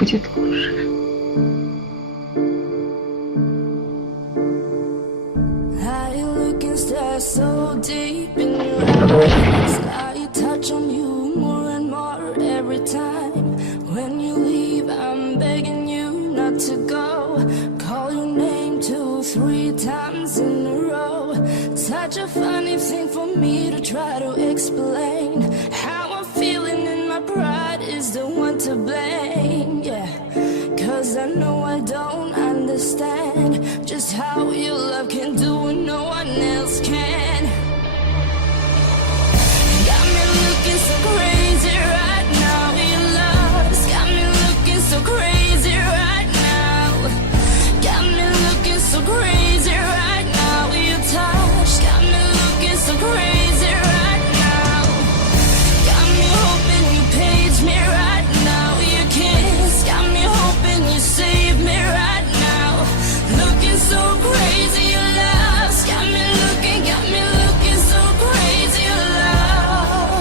будет лучше. So deep in your eyes, I touch on you more and more every time. When you leave, I'm begging you not to go. Call your name 2, 3 times in a row. Such a funny thing for me to try to explain. How I'm feeling and my pride is the one to blame. Yeah, 'cause I know I don't understand just how your love can do what no one else can. Got me looking so crazy right now. Your love's got me looking so crazy right now. Got me looking so crazy right now. Your touch got me looking so crazy right now. Got me hoping you page me right now. Your kiss got me hoping you save me right now. Looking so crazy, your love's got me looking so crazy, your love.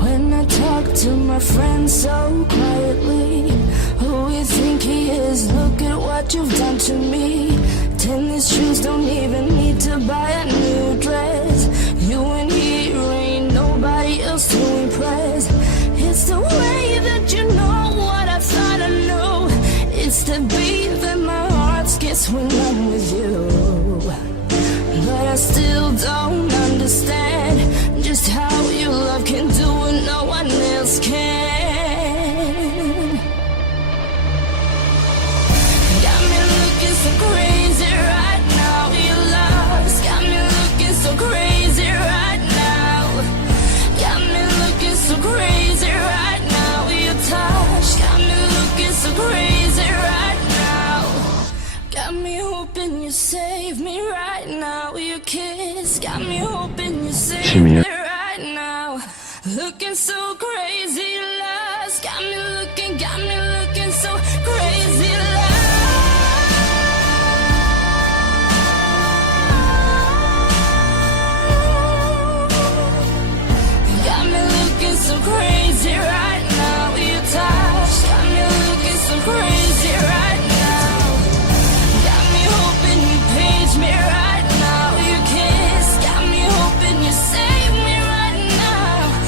When I talk to my friends so quietly, who you think he is? Look at what you've done to me. Tennis shoes, don't even need to buy a new dress. You and here ain't nobody else to impress. It's the way that you know what I thought I knew. It's the beat that my heart skips when I'm with you. But I still don't understand just how your love can do what no one else can. Got me looking so crazy right now. Your love's got me looking so crazy right now. Got me looking so crazy right now. Your touch got me looking so crazy right now. Got me hoping you save me right now. Your kiss got me hoping you save me right now. Looking so crazy.